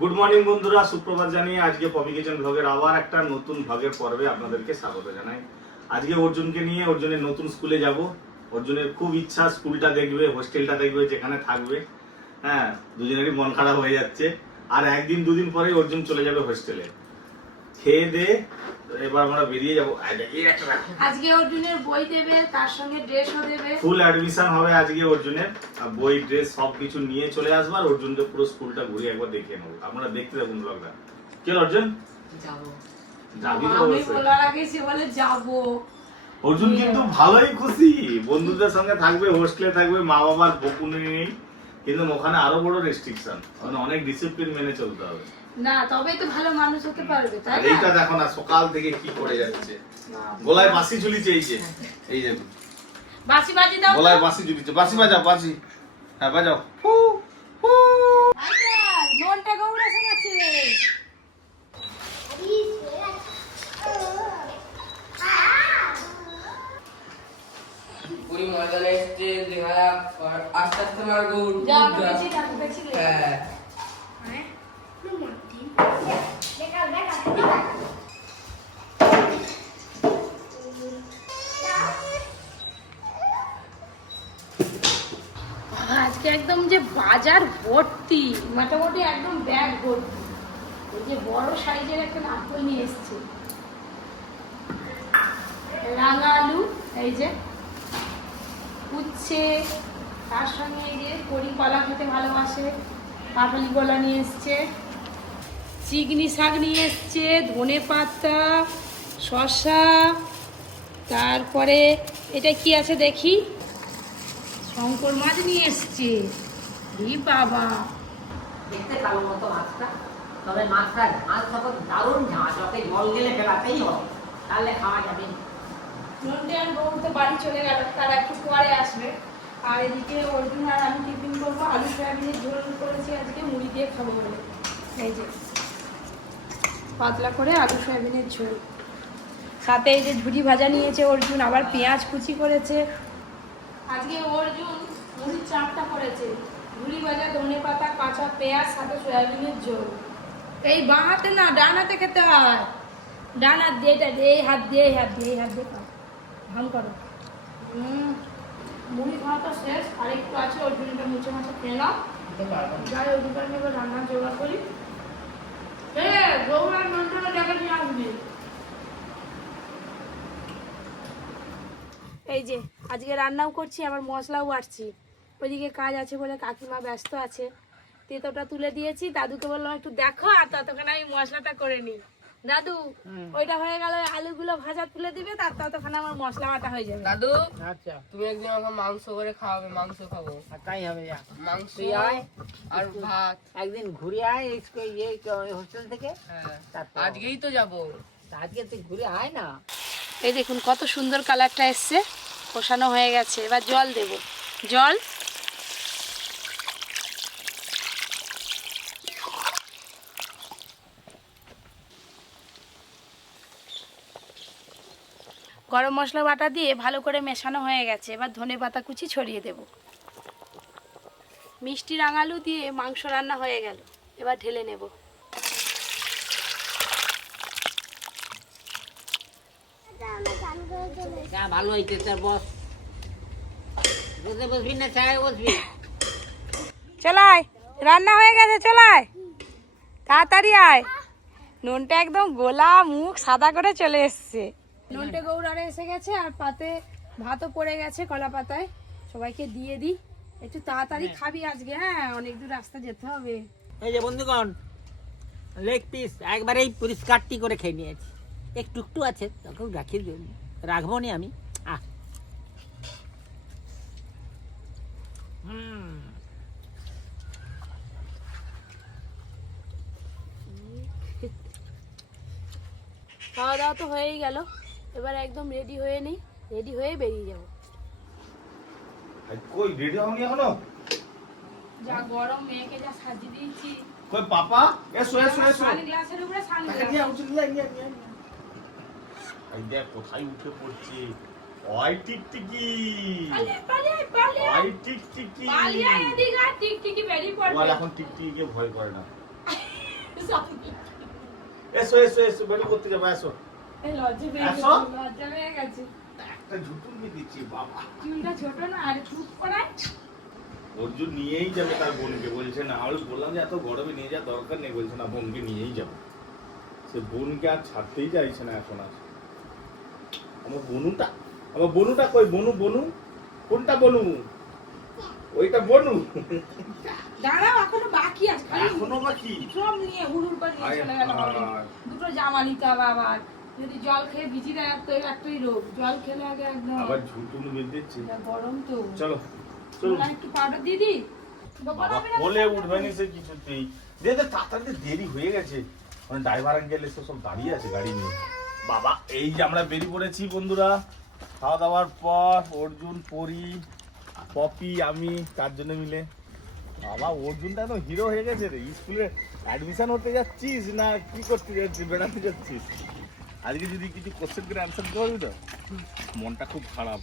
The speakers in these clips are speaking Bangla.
গুড মর্নিং বন্ধুরা, সুপ্রভাত জানিয়ে আজকে পপি কিচেন ব্লগের আবার একটা নতুন ভাগের পর্বে আপনাদেরকে স্বাগত জানাই। আজকে অর্জুনকে নিয়ে অর্জুনের নতুন স্কুলে যাব। অর্জুনের খুব ইচ্ছা স্কুলটা দেখবে, হোস্টেলটা দেখবে, যেখানে থাকবে। হ্যাঁ, দুজনেরই মন খারাপ হয়ে যাচ্ছে। আর একদিন দুদিন পরেই অর্জুন চলে যাবে হোস্টেলে। খেয়ে দে এবার আমরা বেরিয়ে যাবো। আজকে অর্জুনের বই দেবে, তার সঙ্গে ড্রেসও দেবে। ফুল অ্যাডমিশন হবে আজকে অর্জুনের। বই ড্রেস সবকিছু নিয়ে চলে আসবো আর অর্জুনকে পুরো স্কুলটা ঘুরে একবার দেখে নেবো। আপনারা দেখতে থাকুন ব্লগটা। কি অর্জুন? যাবো। যাবি তো আমি অবশ্যই। বলার আগে সে বলে যাবো। অর্জুন কিন্তু ভালোই খুশি, বন্ধুদের সঙ্গে থাকবে, হোস্টেলে থাকবে, মা বাবার বকুনি নেই। কিন্তু ওখানে আরো বড় রেস্ট্রিকশন, মানে অনেক ডিসিপ্লিন মেনে চলতে হবে। না, তবেই তো ভালো মানুষ হতে পারবে, তাই আর না? এইটা দেখো না সকাল থেকে কি করে যাচ্ছে। গলায় বাঁশি ঝুলিছে, এই যে বাঁশি বাজি দাও। গলায় বাঁশি ঝুলিছে। বাঁশি বাজাও, বাঁশি। হ্যাঁ বাজাও। ফু ফু। আচ্ছা, মনটা গৌড়া শোনাচ্ছে। पूरी मॉडल स्टेज दिखाया और आस्ते आस्ते हमारा गोल যা বেশি টাকা বেশি লে। है আজকে একদম যে বাজার ভর্তি, মোটামুটি একদম ব্যাগ ভর্তি। এই যে বড় সাইজের একটা নারকেল নিয়ে এসছে, রাঙা আলু, এই যে উচ্ছে, তার সঙ্গে এই যে কড়ি কলা খেতে ভালোবাসে, কাঁঠালি কলা নিয়ে এসছে, চিকনি শাক নিয়ে এসছে, ধনে পাতা, শসা, তারপরে এটা কি আছে দেখি, শঙ্কর মাছ নিয়ে এসছে। ই বাবা, দেখতে কালো মতো মাছটা, তবে মাছটা ঝাঁজ তখন দারুণ ঝাঁজ, ওকে জল গেলে ফেলাতেই হবে, তাহলে খাওয়া যাবে। নন্টে আর বউ তো বাড়ি চলে গেল, তারা একটু পরে আসবে। আর এদিকে অর্জুন আর আমি টিফিন করবো, আলু সয়াবিনের ঝোল করেছি আজকে, মুড়ি দিয়ে খাবো বলে। এই যে পাতলা করে আলু সয়াবিনের ঝোল, সাথে এই যে ঝুড়ি ভাজা নিয়েছে অর্জুন, আবার পেঁয়াজ কুচি করেছে। আজকে অর্জুন মুড়ির চাটটা করেছে, ঝুড়ি ভাজা, ধনে পাতা, কাঁচা পেঁয়াজ, সাথে সয়াবিনের ঝোল। এই বাঁ হাতে না, ডান হাতে খেতে হয়। ডান হাত দিয়ে, এটা দিয়ে, এই হাত দিয়ে, এই হাত দিয়ে, এই হাত দিয়ে খাও, ভাম করো। মুড়ি খাওয়াটা শেষ, আর একটু আছে, অর্জুনটা মুছে মাছে খেয়ে নাও। যাই অধিকার নেবে, রান্নার জোগাড় করি। রোববার মন্ত্রণা জায়গা নিয়ে আসবি। এই যে আজকে রান্নাও করছি, আবার মশলাও বাটছি। ওইদিকে কাজ আছে বলে কাকিমা ব্যস্ত আছে, তেতোটা তুলে দিয়েছি। দাদুকে বললাম একটু দেখো, আর ততক্ষণ আমি মশলাটা করে নিই। দাদু, ওইটা হয়ে গেল, আলুগুলো ভাজা তুলে দিবে, তার ততক্ষণ আমার মশলা বাটা হয়ে যাবে। दादू আচ্ছা, তুমি একদিন আমাকে মাংস করে খাওয়াবে, মাংস খাবো, তাই হবে। যা মাংস তুই আয়, আর ভাত। একদিন ঘুরে আয় হোস্টেল থেকে। হ্যাঁ, তারপর? আজকেই তো যাবো। আজকে তুই ঘুরে আয় না। এই দেখুন কত সুন্দর কালারটা এসছে, কষানো হয়ে গেছে। এবার জল দেব, জল। গরম মশলা বাটা দিয়ে ভালো করে মেশানো হয়ে গেছে। এবার ধনে পাতা কুচি ছড়িয়ে দেব। মিষ্টি রাঙালু দিয়ে মাংস রান্না হয়ে গেল, এবার ঢেলে নেব। যা ভালো হয়েছে, তোর বস। বসে বসবি না চায় বসবি? চলায়, রান্না হয়ে গেছে, চলায় তাড়াতাড়ি আয়। নুনটা একদম গোলা মুখ সাদা করে চলে এসছে। নুনটে গৌড়ারে এসে গেছে, আর পাতে ভাতও পড়ে গেছে কলা পাতায়। সবাইকে দিয়ে দিই, একটু তাড়াতাড়ি খাবি আজকে। হ্যাঁ, অনেক দূর রাস্তা যেতে হবে। এই যে বন্ধুগণ, লেগ পিস একবারেই পরিষ্কারটি করে খেয়ে নিয়েছি। একটু একটু আছে, তোকেও রাখবো নি আমি। খাওয়া দাওয়া তো হয়েই গেল, এবার একদম রেডি হয়ে নিই, রেডি হয়ে বেরিয়ে যাবো। কই রেডি হওনি এখনো? যা গরম, মেয়েকে যা সাজিয়ে দিয়েছি। কই পাপা, এসো এসো এসো। সানগ্লাসের উপরে সানগ্লাস। এই দেখ কোথায় উঠে পড়ছে। ওই টিকটিকি, পালিয়ে ওই টিকটিকি। পালিয়ে এদিকে, টিকটিকি বেরিয়ে ও পড়বে। এখন টিকটিকিকে ভয় করে না। এসো এসো এসো বেরো করতে যাবো, এসো। এই লজ্জা পেয়ে আসো। গেছে, লজ্জা পেয়ে গেছে। একটা ঝুটুন দিচ্ছি বাবা। চুলটা ছোট না আর চুপ করায়। অর্জুন নিয়েই যাবে তার বোনকে, বলছে না। আমি বললাম যে এত গরমে নিয়ে যাওয়ার দরকার নেই, বলছে না বোনকে নিয়েই যাবো। সে বোনকে আর ছাড়তেই চাইছে না এখন আর। আমার বনুটা কই? বনু কোনটা বনু? ওইটা বনু। দাঁড়াও, এখনো বাকি আছে। এখনো বাকি? সব নিয়ে হুড়ুর করে নিয়ে চলে গেল বাবা। দুটো জামা নিতে হবে আবার। যদি জল খেয়ে ভিজি দেয় তো একটাই রোগ, জল খেলে আগে একদম আবার ঝুটুন বেঁধেছি। গরম তো। চলো চলো। না একটু পাউডার দিয়ে দিই। বাবা বলে উঠবে না সে কিছুতেই। দে তাড়াতাড়ি দেরি হয়ে গেছে। মানে ড্রাইভার আঙ্কেল এসে সব দাঁড়িয়ে আছে গাড়ি নিয়ে। বাবা এই যে আমরা বেরিয়ে পড়েছি বন্ধুরা। খাওয়া দাওয়ার পর অর্জুন, পরি, পপি, আমি 4 জনে মিলে। বাবা অর্জুনটা তো হিরো হয়ে গেছে রে। স্কুলে অ্যাডমিশন হতে যাচ্ছিস না কি করতে যাচ্ছিস? বেড়াতে যাচ্ছিস? আজকে যদি কিছু কোশ্চেন করে অ্যান্সার দিতে পারবি তো? মনটা খুব খারাপ।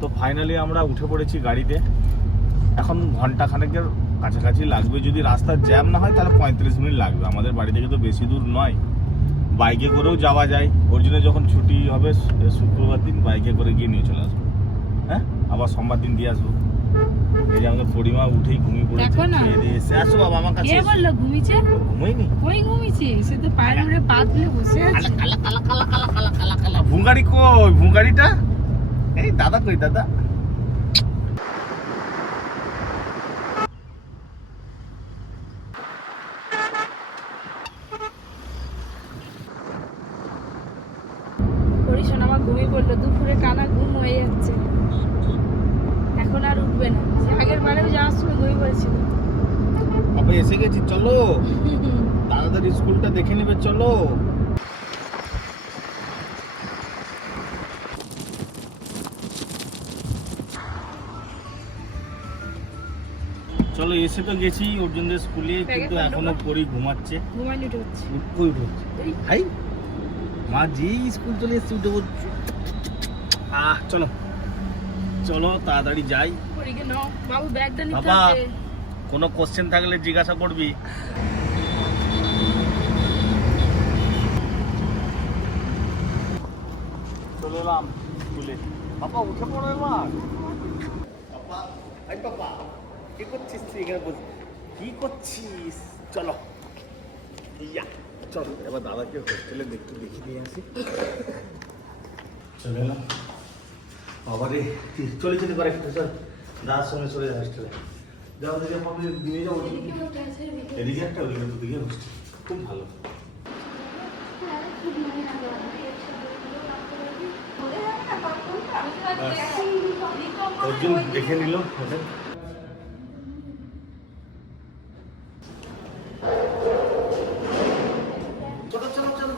তো ফাইনালি আমরা উঠে পড়েছি গাড়িতে। এখন ঘন্টা খানেকের কাছাকাছি লাগবে। যদি রাস্তার জ্যাম না হয় তাহলে 35 মিনিট লাগবে। আমাদের বাড়ি থেকে তো বেশি দূর নয়, বাইকে করেও যাওয়া যায়। ওর জন্য যখন ছুটি হবে শুক্রবার দিন বাইকে করে গিয়ে নিয়ে চলে আসবো। হ্যাঁ, আবার সোমবার দিন দিয়ে আসবো। এই যে আমাদের পরিমা উঠেই ঘুমিয়ে পড়েছে। দেখো না। খেয়ে দিয়ে এসে আসো বাবা আমার কাছে। কে বললো ঘুমিয়েছে? ঘুমাইনি। কই ঘুমিয়েছে? সে তো পায়ের উপরে পা তুলে বসে আছে। ভুঙ্গারি কই? ভুঙ্গারিটা এই দাদা কই? দাদা করি শোনা, আমার ঘুমিয়ে পড়লো। দুপুরে টানা ঘুম হয়ে যাচ্ছে, এখন আর উঠবে না। সে আগের বারেও যাওয়ার সময় ঘুমিয়ে পড়েছিল। বাবা এসে গেছি, চলো দাদাদের স্কুলটা দেখে নেবে, চলো। চলো এসে তো গেছি অর্জুনদের স্কুলে, কিন্তু এখনো পরি ঘুমাচ্ছে। ঘুমাইনি উঠছে। কই উঠছে? এই ভাই মা যেই স্কুল চলে এসছে উঠে বলছে। চলো চলো তাড়াতাড়ি যাই। পরীকে নাও বাবু, ব্যাগটা নিতে বাবা হবে। কোনো কোশ্চেন থাকলে জিজ্ঞাসা করবি। চলে এলাম স্কুলে। বাবা উঠে পড়ো এবার। বাবা এই বাবা কি করছিস তুই এখানে বসে? কি করছিস? চলো ইয়া চলো এবার দাদাকে হোস্টেলে একটু দেখে দিয়ে আসি। চলে এলাম। বাবা রে চলে যেতে পারে একটু, চল দাদার সঙ্গে চলে যায় হোস্টেলে। যাও দেখে আপনি নিয়ে যাও। এদিকে একটা ওদিকে দুদিকে হোস্টেল খুব ভালো। অর্জুন দেখে নিল হোটেল। চলো চলো চলো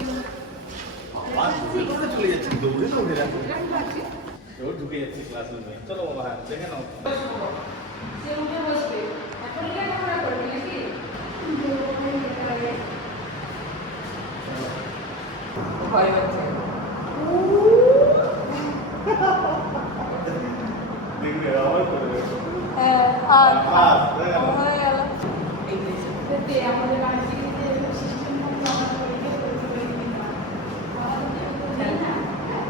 চলে যাচ্ছে, দৌড়ে দৌড়ে রাখো। ঢুকে যাচ্ছে ক্লাসরুমে। চলো বাবা দেখে নাও। ভয় হচ্ছে। দেখবে আবার করে দেবে। হ্যাঁ, আর বাস, হয়ে গেল। হয়ে গেল। ইংলিশে সত্যি আমাদের বাড়িতে যে সিস্টেম মতো আমরা পরীক্ষা করতে পারি না।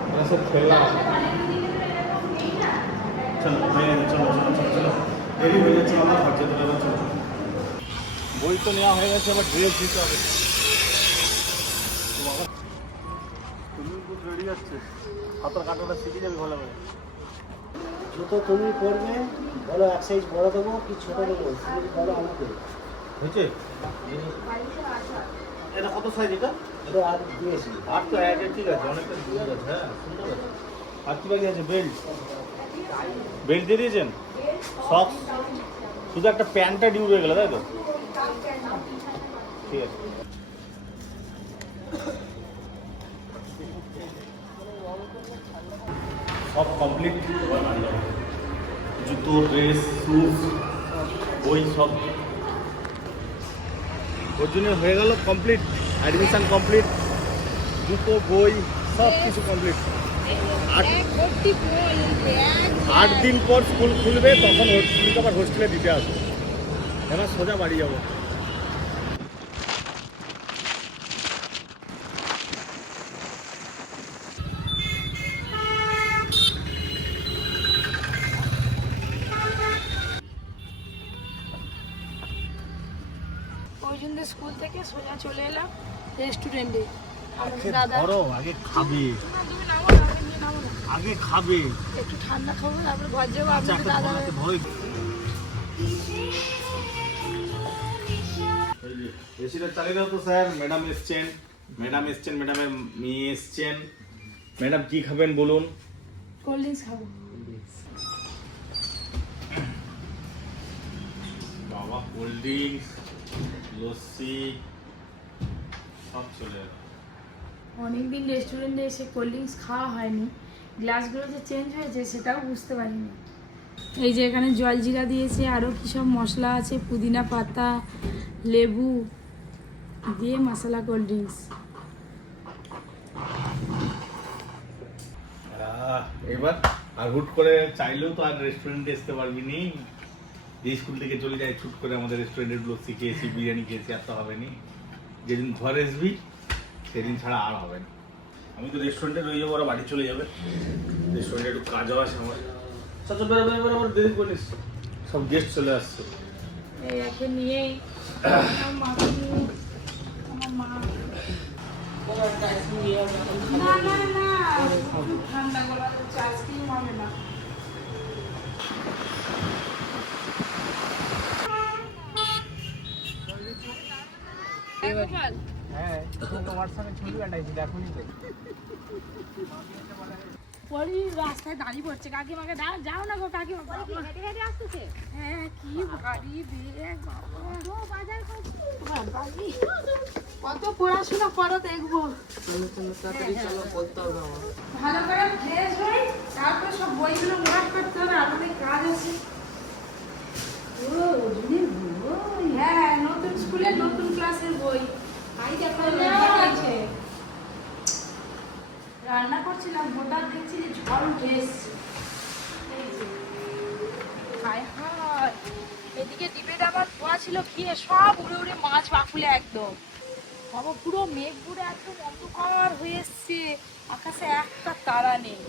আমরা সব খেললাম। চলো হয়ে গেছে, চলো চলো চলো চলো দেরি হয়ে যাচ্ছে বাবা, ঘর যেতে হবে। চলো বই তো নেওয়া হয়ে গেছে, আবার ড্রেস দিতে হবে। বাবা তুমি খুব রেডি যাচ্ছে, সাঁতার কাটাটা শিখে যাবে ভালো করে। জুতো তুমি পরবে, বলো এক সাইজ বড় দেবো কি ছোট দেবো বলো আমাকে। হয়েছে? এটা কত সাইজ? এটা এটা আর দিয়েছি। 8 তো এক ঠিক আছে, অনেকটা দূর আছে। হ্যাঁ সুন্দর আছে। আর কি বাকি আছে? বেল্ট বেল্ট দিয়ে দিয়েছেন, সক্স, শুধু একটা প্যান্টটা ডিউ রয়ে গেল তাই তো? ঠিক আছে। সব কমপ্লিট। জুতো, ড্রেস, শুজ, বই সব ওর জন্য হয়ে গেল কমপ্লিট। অ্যাডমিশন কমপ্লিট, জুতো, বই সব কিছু কমপ্লিট। ব্যাগ ভর্তি বই, ব্যাগ, 8 দিন পর স্কুল খুলবে, তখন স্কুলকে আবার হোস্টেলে দিতে আসবো। এবার সোজা বাড়ি যাবো। ওই জন্য স্কুল থেকে সোজা চলে এলাম রেস্টুরেন্টে। দাদা ধরো আগে খাবে, না, তুমি নামো না, আমি নিয়ে নামো না, আগে খাবে। একটু ঠান্ডা খাবো, তারপরে ঘর যাবো। আপনাকে দাদা এসিটা চালিয়ে দাও তো স্যার। ম্যাডাম এসছেন, ম্যাডামের মেয়ে এসছেন। ম্যাডাম কি খাবেন বলুন? কোল্ড ড্রিঙ্কস খাবো। বাবা, কোল্ড ড্রিঙ্কস, লস্যি সব চলে এলো। অনেকদিন রেস্টুরেন্টে এসে কোল্ড ড্রিঙ্কস খাওয়া হয়নি, গ্লাসগুলো যে চেঞ্জ হয়েছে সেটাও বুঝতে পারিনি। এই যে এখানে জলজিরা দিয়েছে, আরও কী সব মশলা আছে, পুদিনা পাতা, লেবু দিয়ে মশলা কোল্ড ড্রিঙ্কস। এবার আর হুট করে চাইলেও তো আর রেস্টুরেন্টে আসতে পারবি নি। যে স্কুল থেকে চলে যাই ছুট করে আমাদের রেস্টুরেন্টের লস্যি খেয়েছি, বিরিয়ানি খেয়েছি, আর তো হবে নি। যেদিন ঘরে আসবি সেদিন ছাড়া আর হবে না। আমি তো রেস্টুরেন্টে রয়ে যাবো, ওরা বাড়ি চলে যাবে। রেস্টুরেন্টে একটু কাজও আছে আমার। চল বেরোবার দেরি করিস, সব গেস্ট চলে আসছে। এই একে নিয়েই আমার মাকে নিয়ে, আমার মা না না না খুব ঠান্ডা গলা হচ্ছে, আইসক্রিম হবে না। হ্যাঁ, হোয়াটসঅ্যাপে ছবি পাঠাইছি, দেখুনি তো? পরি রাস্তায় দাঁড়িয়ে পড়ছে, কাকিমাকে যাও না গো কাকিমা, হেঁটে হেঁটে আসতেছে। হ্যাঁ কি ভারী ব্যাগ বাবা, কত পড়াশোনা করো দেখবো। ভালো করে ফ্রেশ হই, তারপরে সব বইগুলো নোট করতে হবে, আমাদের কাজ আছে। ও অর্জুনের বই, হ্যাঁ নতুন স্কুলের নতুন ক্লাসের বই। আছে রান্না করছিলাম, হঠাৎ দেখছি যে ঝড় উঠে এসছে। হায় হায়, এদিকে ডিবেটা আবার ধোয়া ছিল, খেয়ে সব উড়ে উড়ে মাছ বাকুলে একদম। বাবা পুরো মেঘ পুরো একদম অন্ধকার হয়ে এসছে, আকাশে একটা তারা নেই।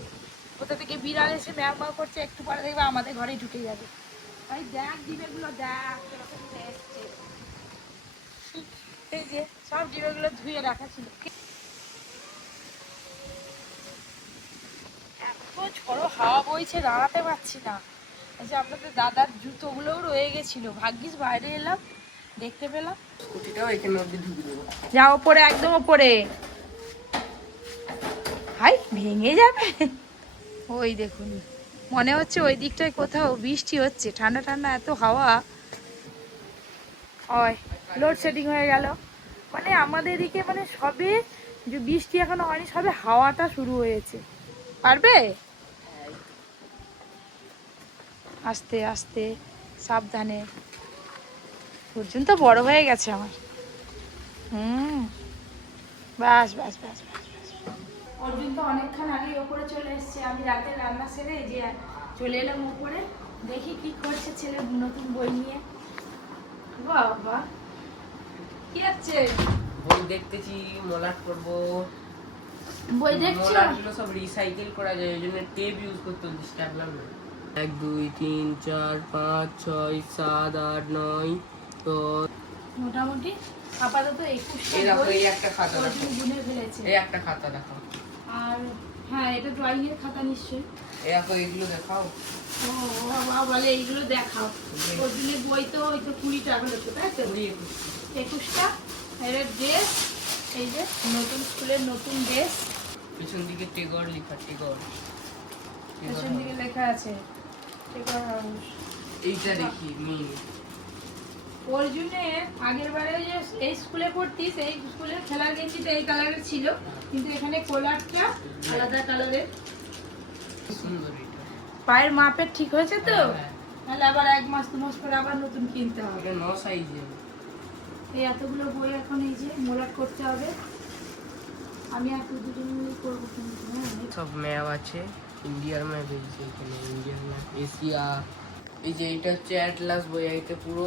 কোথা থেকে বিড়াল এসে ম্যাও করছে, একটু পরে দেখবে আমাদের ঘরেই ঢুকে যাবে। ভাই দেখ ডিবেগুলো দেখ কিরকম উঠে এসছে। এই যে সব ডিবেগুলো ধুয়ে রাখা ছিল। এত ঝড়ো হাওয়া বইছে, দাঁড়াতে পারছি না। এই যে আপনাদের দাদার জুতোগুলোও রয়ে গেছিল, ভাগ্যিস বাইরে এলাম, দেখতে পেলাম। স্কুটিটাও এখানে অব্দি ঢুকে দেবো। যা ওপরে, একদম ওপরে। হাই ভেঙে যাবে। ওই দেখুন, মনে হচ্ছে ওই দিকটায় কোথাও বৃষ্টি হচ্ছে, ঠান্ডা ঠান্ডা এত হাওয়া। হয় লোডশেডিং হয়ে গেল, মানে আমাদের এদিকে মানে সবে যে বৃষ্টি এখনো হয়নি, সবে হাওয়াটা শুরু হয়েছে। পারবে আস্তে আস্তে সাবধানে, পর্যন্ত বড় হয়ে গেছে আমার। বাস বাস বাস বাস বাস। অর্জুন তো অনেকক্ষণ আগে ওপরে চলে এসছে, আমি রাতে রান্না সেরে যে চলে এলাম উপরে, দেখি কি করছে ছেলে নতুন বই নিয়ে। বাবা কি আছে? বই দেখতেছি, মলাট করবো। বই দেখছো? মলাটগুলো সব রিসাইকেল করা যায়, ওই জন্য টেপ ইউজ করতে হচ্ছে, স্ট্যাপলার না। 1 2 3 4 5 6 7 8 9 10। মোটামুটি আপাতত 21টা এই দেখো, বই এই একটা খাতা দেখো, অর্জুন গুনে ফেলেছে। এই একটা খাতা দেখো। আর হ্যাঁ, এটা ড্রয়িং এর খাতা নিশ্চয়ই। এই দেখো, এইগুলো দেখাও। ও বাবা বলে এইগুলো দেখাও। অর্জুনের বই তো ওই তো 20টা হলো, তাই তো? 21টা। এর ড্রেস, এই যে নতুন স্কুলের নতুন ড্রেস, পিছন দিকে টেগর লেখা, টেগর। পেছন দিকে লেখা আছে টেগর হাউস। এইটা দেখি মেইন। অর্জুনের আগের বারে যে এই স্কুলে পড়তিস, এই স্কুলের খেলার গেঞ্জিটা এই কালারের ছিল, কিন্তু এখানে কলারটা আলাদা কালারের। সুন্দর এটা। পায়ের মাপের ঠিক হয়েছে তো? হ্যাঁ। তাহলে আবার 1 মাস 2 মাস পরে আবার নতুন কিনতে হবে। এটা 9 সাইজের। এই এতগুলো বই এখন এই যে মোলাট করতে হবে। আমি আর তুই দুজন মিলে করবো কিন্তু, হ্যাঁ। সব ম্যাপ আছে, ইন্ডিয়ার ম্যাপ আছে এখানে, ইন্ডিয়ার ম্যাপ, এশিয়া। এই যে এটা হচ্ছে অ্যাটলাস বই, এতে পুরো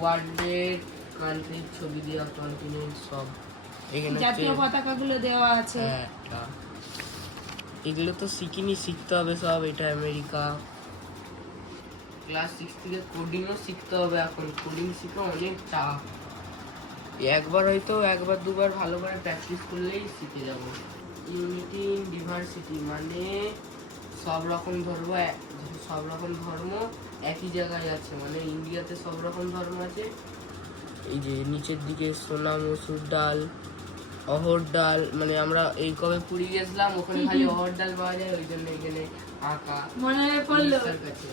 ওয়ার্ল্ডের কান্ট্রির ছবি দেওয়া, কন্টিনেন্ট সব এখানে হচ্ছে। জাতীয় পতাকাগুলো দেওয়া আছে। হ্যাঁ, এগুলো তো শিখিনি, শিখতে হবে সব। এটা আমেরিকা। ক্লাস 6 থেকে কোডিংও শিখতে হবে এখন, কোডিং শিখা অনেক চাপ। একবার হয়তো একবার দুবার ভালো করে প্র্যাকটিস করলেই শিখে যাব। ইউনিটি ইন ডিভার্সিটি মানে সব রকম ধর্ম একই জায়গায় আছে, মানে ইন্ডিয়াতে সব রকম ধর্ম আছে। এই যে নিচের দিকে সোনা মসুর ডাল, অহর ডাল, মানে আমরা এই কবে পুরী গেছিলাম, ওখানে খালি অহর ডাল পাওয়া যায়, ওই জন্য এখানে আঁকা মনে পড়লো, উড়িষ্যার কাছে।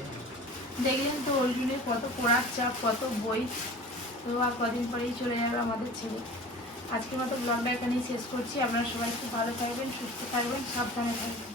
দেখলেন তো অর্জুনের কত পড়ার চাপ, কত বই। তো আর কদিন পরেই চলে যাবে আমাদের ছেলে। আজকের মতো ব্লগটা এখানেই শেষ করছি। আপনারা সবাই খুব ভালো থাকবেন, সুস্থ থাকবেন, সাবধানে থাকবেন।